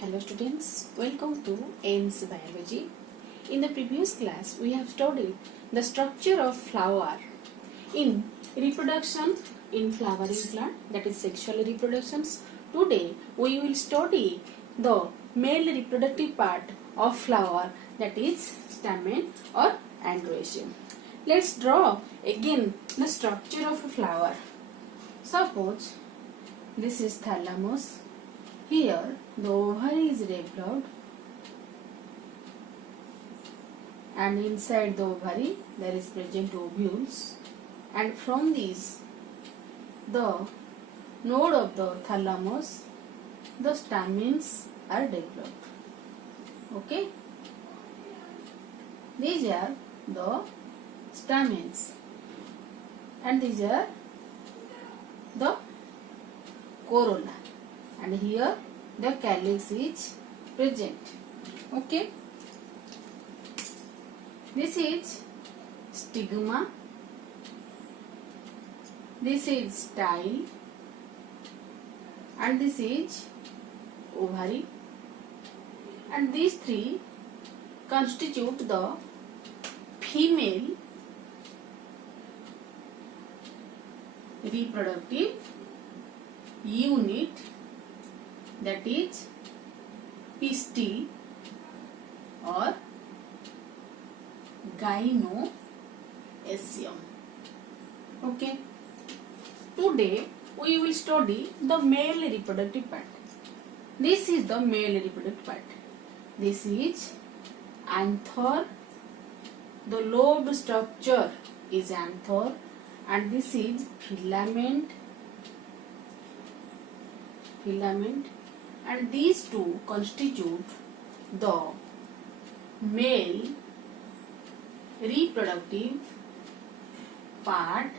Hello students, welcome to AIMS Biology. In the previous class, we have studied the structure of flower in reproduction in flowering plant, that is sexual reproductions. Today, we will study the male reproductive part of flower, that is stamen or androecium. Let's draw again the structure of a flower. Suppose this is thalamus. Here the ovary is developed and inside the ovary there is present ovules, and from these the node of the thalamus the stamens are developed. Okay, these are the stamens and these are the corolla, and here the calyx is present. Okay, this is stigma, this is style, and this is ovary, and these three constitute the female reproductive unit, that is pistil or gynoecium. Okay, today we will study the male reproductive part. This is the male reproductive part. This is anther, the lobe structure is anther, and this is filament, and these two constitute the male reproductive part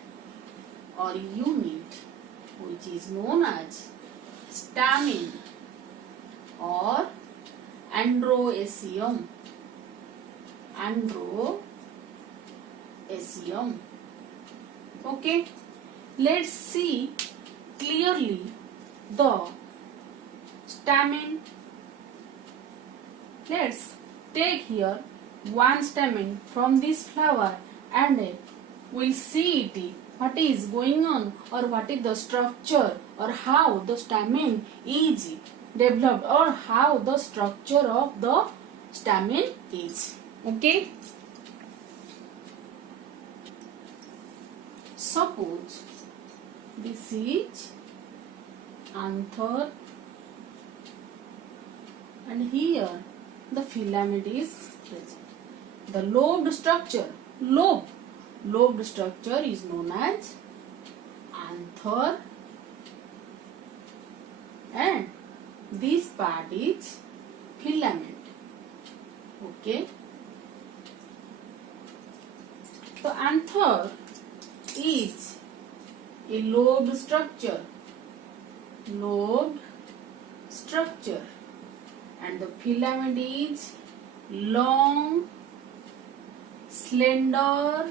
or unit, which is known as stamen or androecium. Okay, let's see clearly the stamen. Let's take here one stamen from this flower and we'll see it, what is going on, or what is the structure, or how the stamen is developed, or how the structure of the stamen is. Okay, suppose this is anther and here the filament is present. The lobed structure is known as anther, and this part is filament. Okay, so anther is a lobed structure, and the filament is long, slender,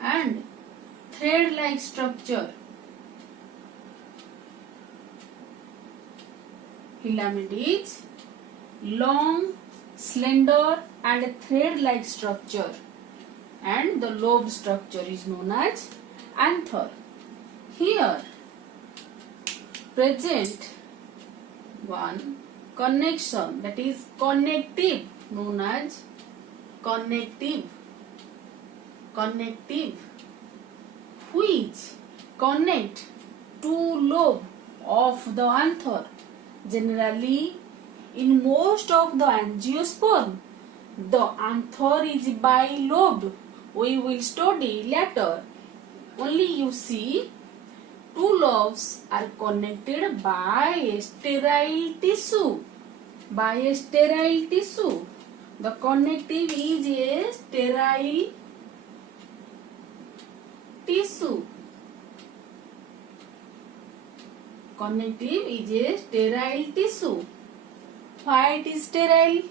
and thread-like structure. Filament is long, slender, and a thread-like structure, and the lobe structure is known as anther. Here present one connection, that is connective, known as connective, which connect two lobes of the anther. Generally, in most of the angiosperm, the anther is bilobed. We will study later. Only you see, two lobes are connected by a sterile tissue. The connective is a sterile tissue. Why it is sterile?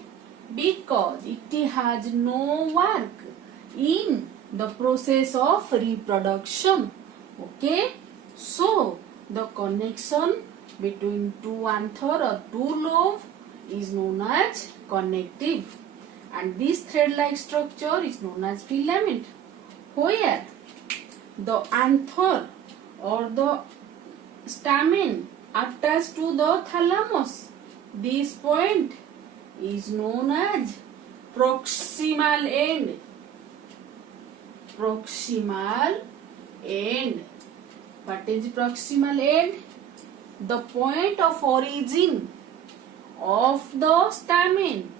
Because it has no work in the process of reproduction. Okay, so the connection between two anther or two lobe is known as connective, and this thread-like structure is known as filament, where the anther or the stamen attached to the thalamus. This point is known as proximal end. Proximal end. What is proximal end? The point of origin of the stamen.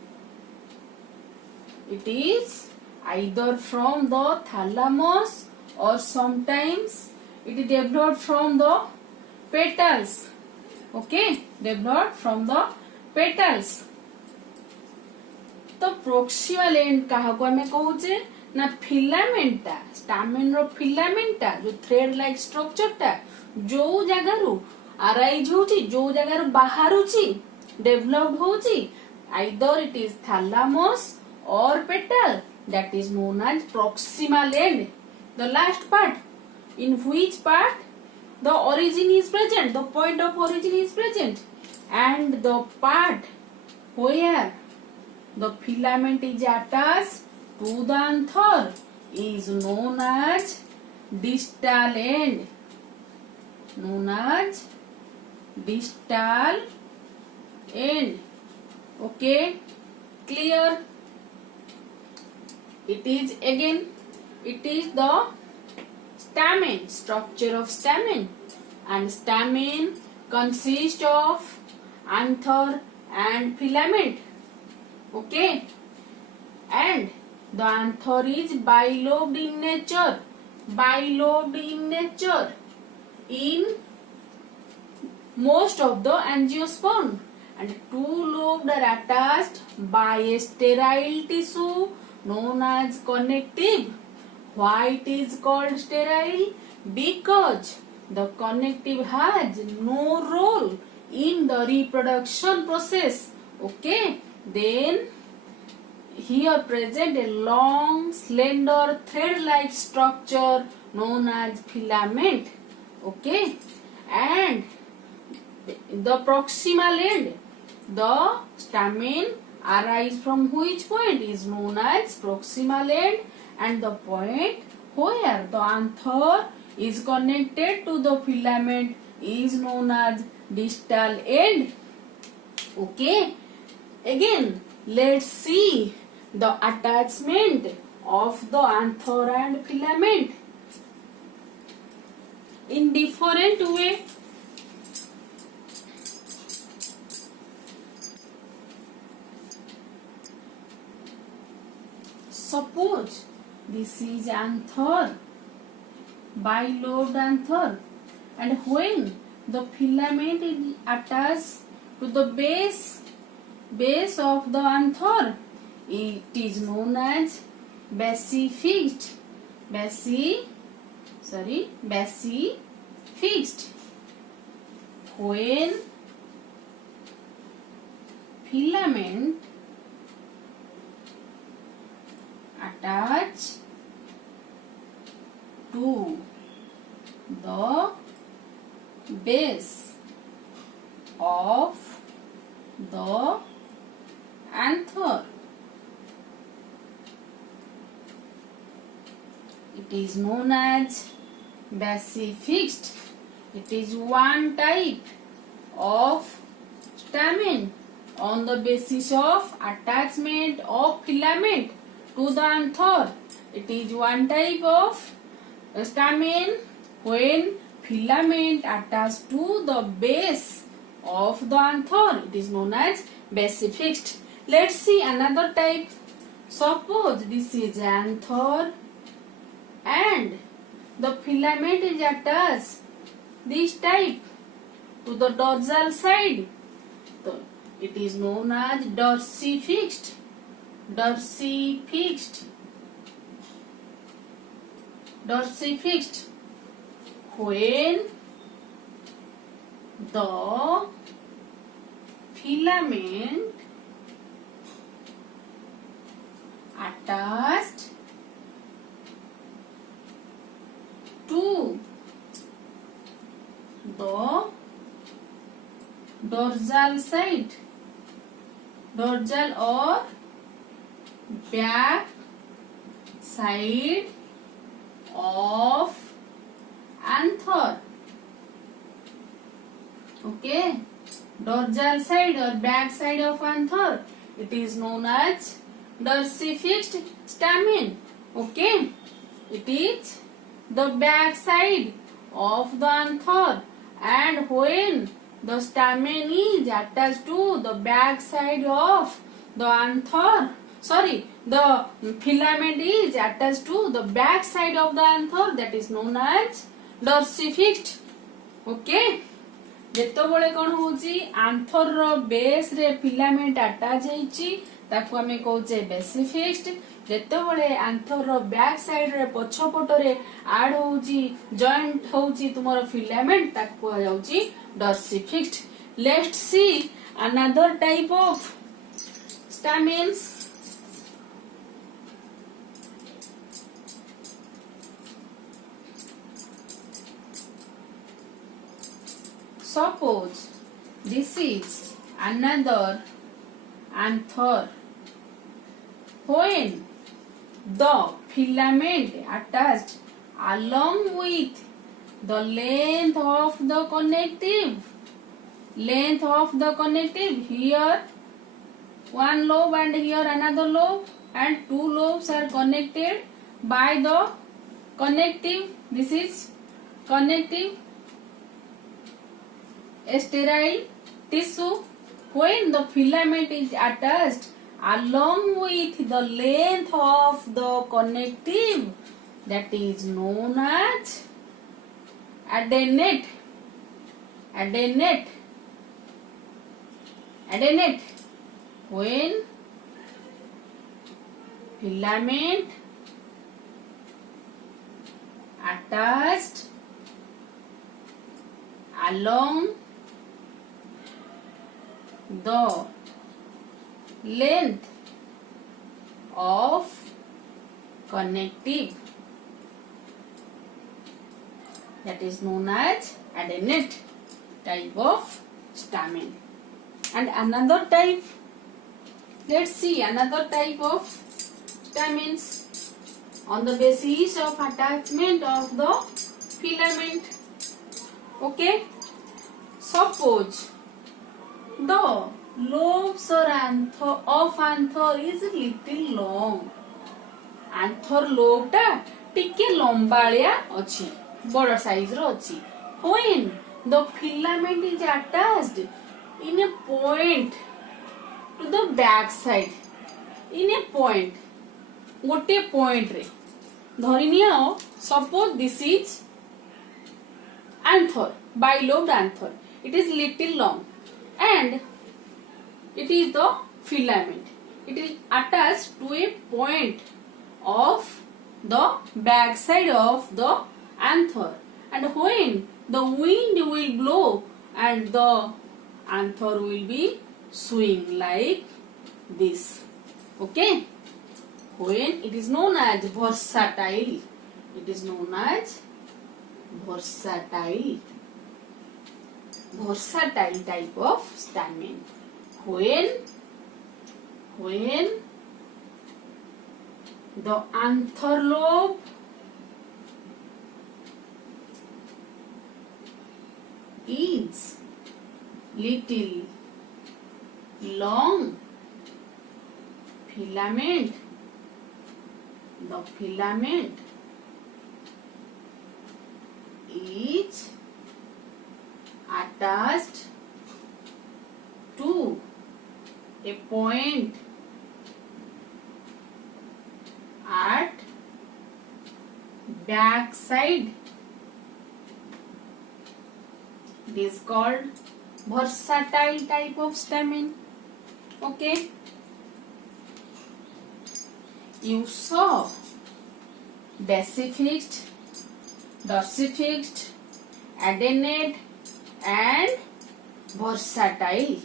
It is either from the thalamus or sometimes it is developed from the petals. Okay, developed from the petals. तो proximal end काहाको आमे कहूचे ना filament टा stamen रो filament टा जो thread like structure टा जो जगह रु अराइज होची जो जगह रु बाहरुची डेवलप होची either it is thalamus or petal, that is known as proximal end. The last part, in which part the origin is present, the point of origin is present, and the part where the filament is attached to the anther is known as distal end. Known as distal end. Okay, clear? It is again, it is the stamen, structure of stamen, and stamen consists of anther and filament. Okay, and the anther is bilobed in nature. Bilobed in nature in most of the angiosperm, and two lobes are attached by a sterile tissue known as connective. Why it is called sterile? Because the connective has no role in the reproduction process. Okay, then here present a long slender thread-like structure known as filament. Okay, and the proximal end, the stamen arise from which point is known as proximal end, and the point where the anther is connected to the filament is known as distal end. Okay, again let's see the attachment of the anther and filament in different way. Suppose this is anther, bilobed anther, and when the filament is attached to the base of the anther, it is known as basifixed. Basifixed. When filament attach to the base of the anther, it is known as basifixed. It is one type of stamen on the basis of attachment of filament to the anther. It is one type of stamen when filament attached to the base of the anther. It is known as basifixed. Let's see another type. Suppose this is anther and the filament is attached this type to the dorsal side. So it is known as dorsifixed. Dorsifixed. When the filament attached to the dorsal side, dorsal or back side of anther. Okay, dorsal side or back side of anther, it is known as dorsifixed stamen. Okay, it is the back side of the anther, and when the stamen is attached to the back side of the anther, the filament is attached to the back side of the anther, that is known as dorsifixed. Okay, जेतबेले कौन होची आंथर रो base रे filament attach हेची ताको हमें कहूचे बेसिफिक्स्ड. जेतबेले आंथर रो back side रे पछपट रे add होची joint होची तुमरो फिलामेंट ताको कहा जाउची dorsifixed. Let's see another type of stamens. Suppose this is another anther. When the filament attached along with the length of the connective, here one lobe and here another lobe, and two lobes are connected by the connective. This is connective sterile tissue. When the filament is attached along with the length of the connective, that is known as adenate. When filament attached along the length of connective, that is known as adenate type of stamen. And another type, let's see another type of stamens on the basis of attachment of the filament. Okay, suppose the lobes or anther is little long. Anther lobe ta टिके लंबालिया अछि, बड़ size रो अछि. When the filament is attached in a point to the back side, in a point, गोटे point रे धरि neo, suppose this is anther, bilobed anther. It is little long and it is the filament. It is attached to a point of the back side of the anther, and when the wind will blow and the anther will be swing like this. Okay, when it is known as versatile, it is known as versatile type of stamen. When the anther lobe is little long, the filament is attached to a point at back side. It is called versatile type of stamen. Okay, you saw basifixed, dorsifixed, adenate and versatile.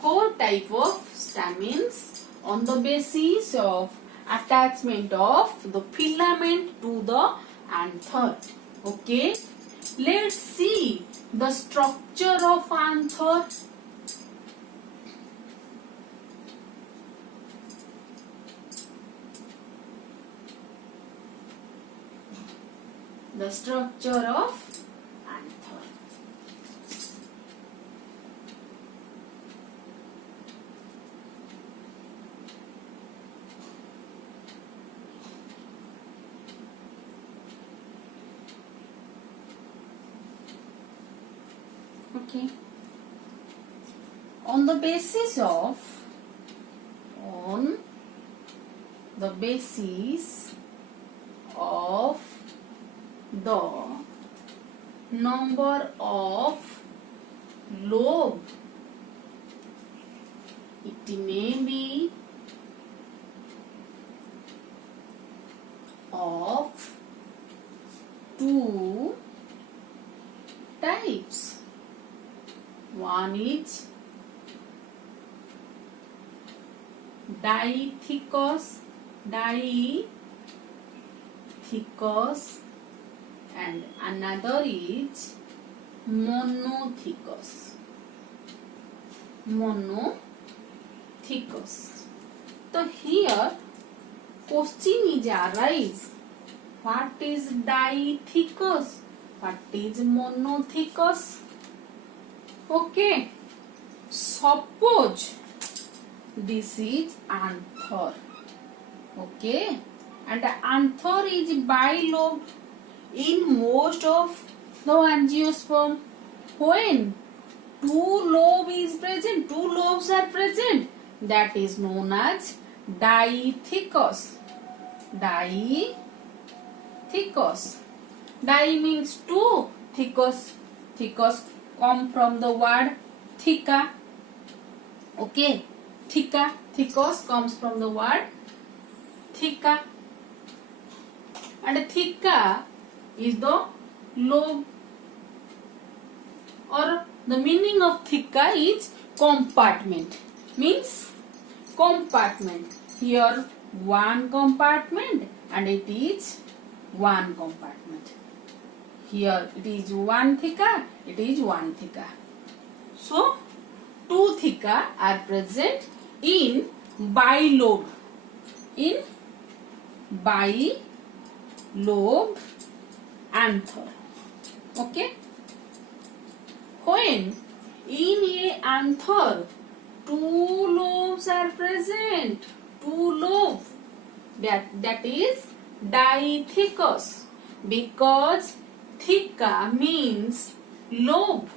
4 type of stamens on the basis of attachment of the filament to the anther. Okay, let's see the structure of anther. The structure of anther. Okay. On the basis of the number of lobe, it may be of two types. One is dithecous and another is monothecous. So here question is arise, what is dithecous, what is monothecous? Okay, suppose this is anther, okay, and the anther is bilobed in most of the angiosperm. When two lobes are present, that is known as dithecous. Di means two, thecous come from the word theca. Okay, thecous comes from the word theca, and theca is the lobe, or the meaning of theca is compartment, means compartment. Here one compartment and it is one compartment. Here it is one theca, it is one theca. So two theca are present in bilobe, anther. Okay. When in a anther two lobes are present, that is dithecous, because theca means lobe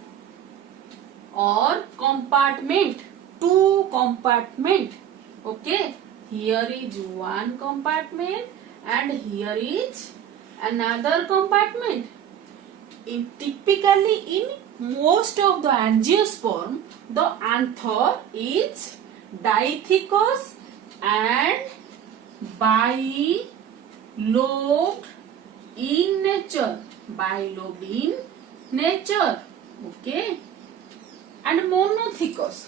or compartment, two compartment. Okay, here is one compartment and here is another compartment. Typically in most of the angiosperm, the anther is dithecous and bilobed in nature. Okay, and monothecous.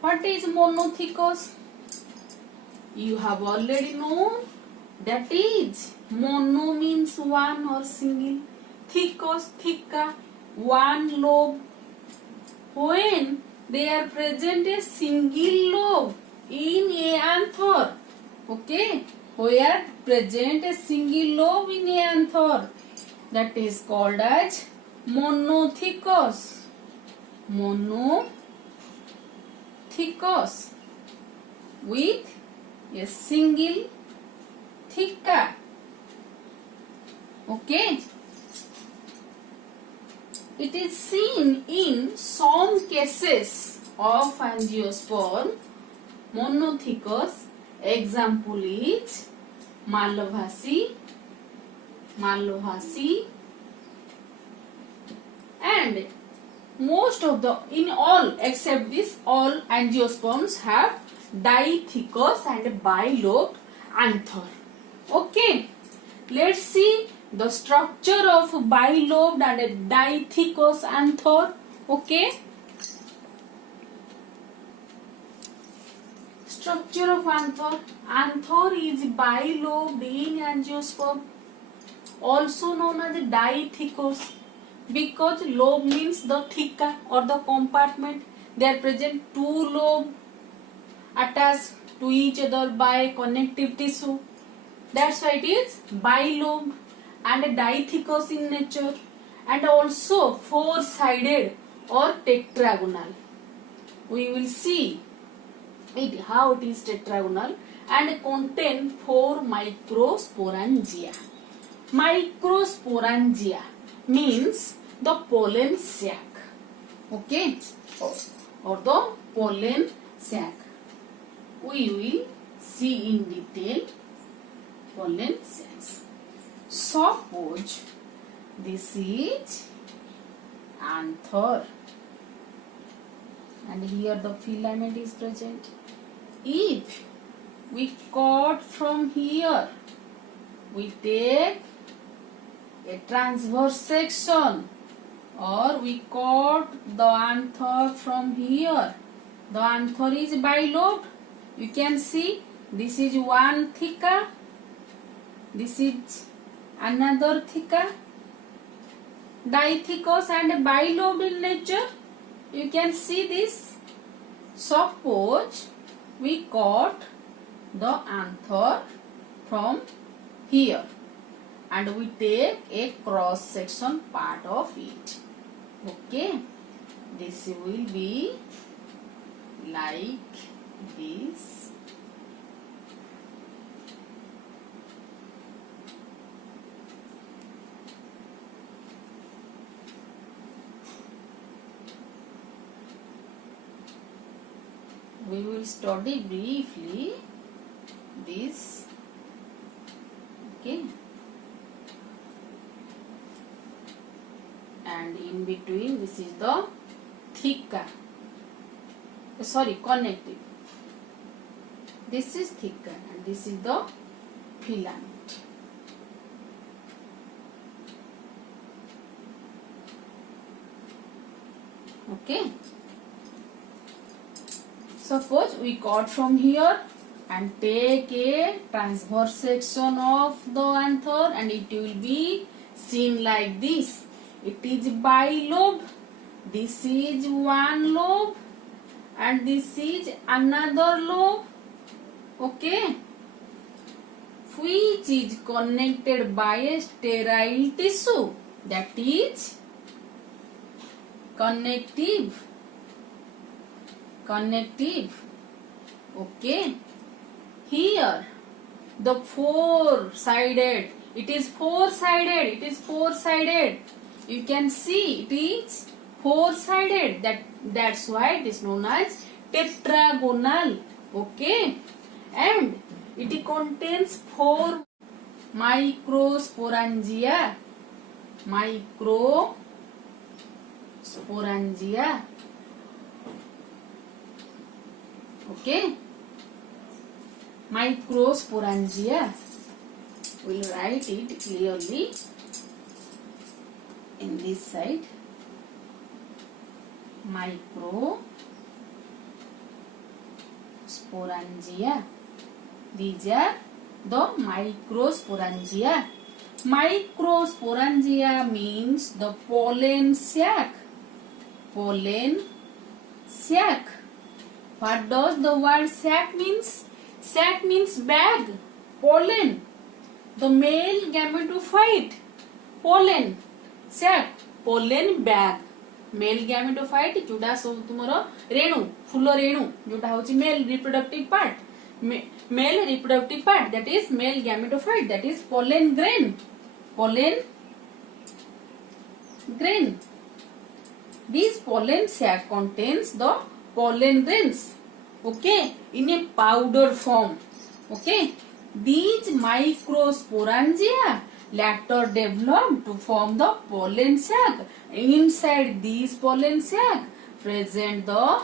What is monothecous? You have already known, that is mono means one or single, thecous, theca, one lobe. When they are present a single lobe in a anther, okay, where present a single lobe in a anther, that is called as monothecous. With a single theca. Okay, it is seen in some cases of angiosperm monothecous. Example is Malvaceae, and most of the, in all except this, all angiosperms have dithecous and bilobed anther. Okay, let's see the structure of bilobed and dithecous anther. Okay, structure of anther. Anther is bilobed in angiosperm, also known as dithecous. Because lobe means the theca or the compartment. There present two lobe attached to each other by connective tissue. That's why it is bilobe and dithecous in nature, and also four-sided or tetragonal. We will see it how it is tetragonal and contain four microsporangia. Microsporangia means the pollen sac. Okay, or the pollen sac. We will see in detail pollen sacs. Suppose this is anther and here the filament is present. If we cut from here, we take a transverse section, or we cut the anther from here. The anther is bilobed. You can see this is one theca, this is another theca, dithecous and bilobed in nature. You can see this. Suppose we cut the anther from here and we take a cross section part of it. Okay, this will be like this. We will study briefly this. Okay, and in between this is the theca, connective. This is theca and this is the filament. Okay, suppose we cut from here and take a transverse section of the anther and it will be seen like this. It is bilobe. This is one lobe and this is another lobe. Okay, which is connected by a sterile tissue, that is connective. Okay, here the four-sided, it is four-sided. You can see it is four-sided. That's why it is known as tetragonal. Okay, and it contains four microsporangia. Okay, microsporangia. We'll write it clearly in this side. Microsporangia. These are the microsporangia. Microsporangia means the pollen sac. What does the word sac means? Sac means bag. Pollen. The male gametophyte. Pollen. Sac. Pollen bag. Male gametophyte जोटा सब तुमरो रेणु फूल रेणु जोटा होची male reproductive part. Male reproductive part, that is male gametophyte, that is pollen grain. This pollen sac contains the pollen grains, okay, in a powder form. Okay, these microsporangia later developed to form the pollen sac. Inside these pollen sac present the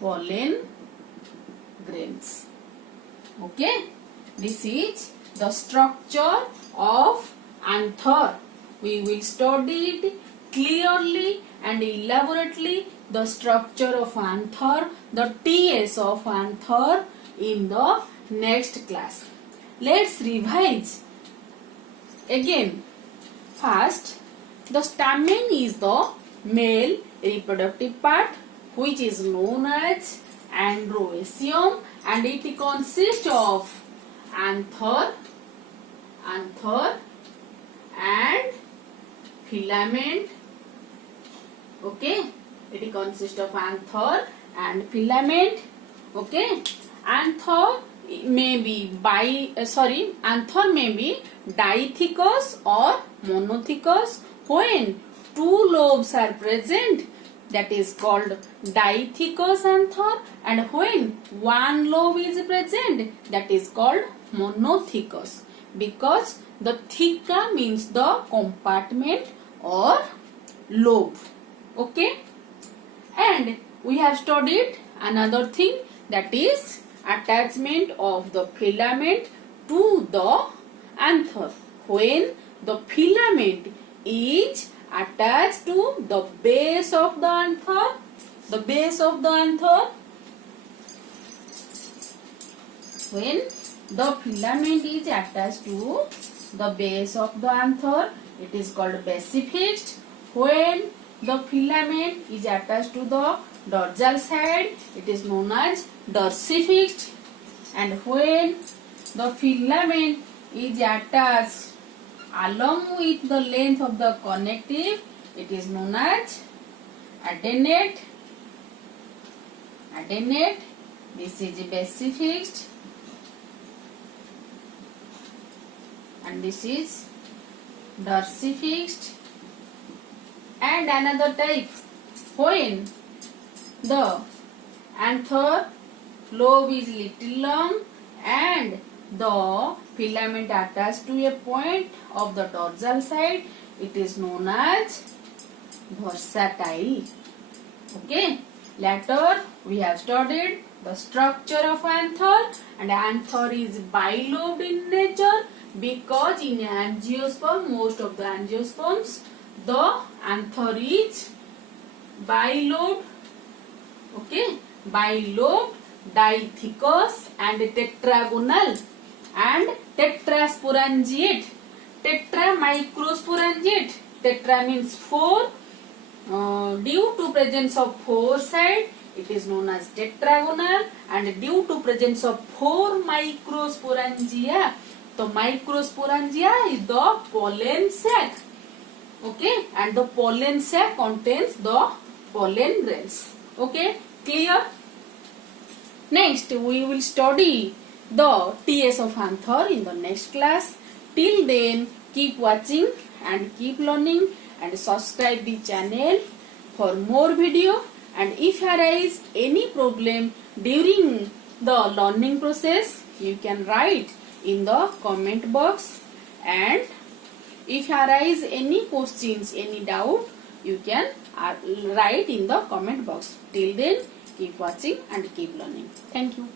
pollen grains. Okay, this is the structure of anther. We will study it clearly and elaborately, the structure of anther, the TS of anther in the next class. Let's revise again. First, The stamen is the male reproductive part which is known as androecium, and it consists of anther and filament. Okay, it consists of anther and filament. Okay, anther may be anther may be dithecous or monothecous. When two lobes are present, that is called dithecous anther, and when one lobe is present, that is called monothecous, because the theca means the compartment or lobe. Okay, and we have studied another thing, that is attachment of the filament to the anther. When the filament is attached to the base of the anther, when the filament is attached to the base of the anther, it is called basifixed. When the filament is attached to the dorsal side, it is known as dorsifixed. And when the filament is attached along with the length of the connective, it is known as adennate. This is basifixed, and this is dorsifixed. And another type, when the anther lobe is little long and the filament attached to a point of the dorsal side, it is known as versatile. Okay, later we have studied the structure of anther, and anther is bilobed in nature, because in angiosperm, most of the angiosperms, the anther is bilobed. Okay, bilobed, dithecous and tetragonal and tetrasporangiate, tetramicrosporangiate. Tetra means 4. Due to presence of 4 sides, it is known as tetragonal, and due to presence of 4 microsporangia. So microsporangia is the pollen sac. Okay, and the pollen sac contains the pollen grains. Okay, clear? Next, we will study the TS of anther in the next class. Till then, keep watching and keep learning, and subscribe the channel for more video. And if you arise any problem during the learning process, you can write in the comment box, and if you arise any questions, any doubt, you can write in the comment box. Till then, keep watching and keep learning. Thank you.